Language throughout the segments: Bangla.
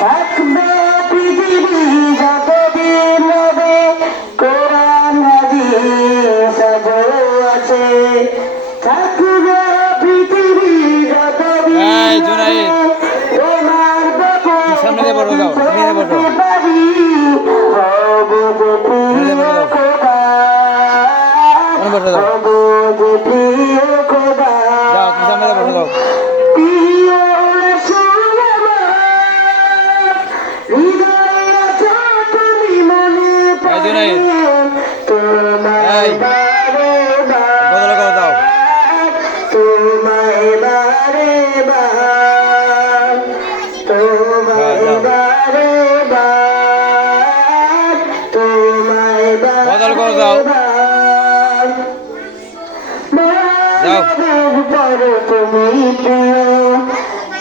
থাকবে পৃথিবী যতদিন হবে, কোরআন হাদিস আছে। থাকবে পৃথিবী যতদিন হবে, তোমার সামনে পারি হব যে প্রিয় খোদা, হব যে প্রিয় খোদা। তুমি প্রিয়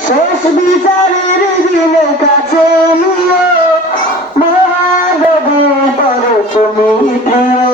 শেষ বিচারের দিন কাছে নিও, মহানবী পর তুমি প্রিয়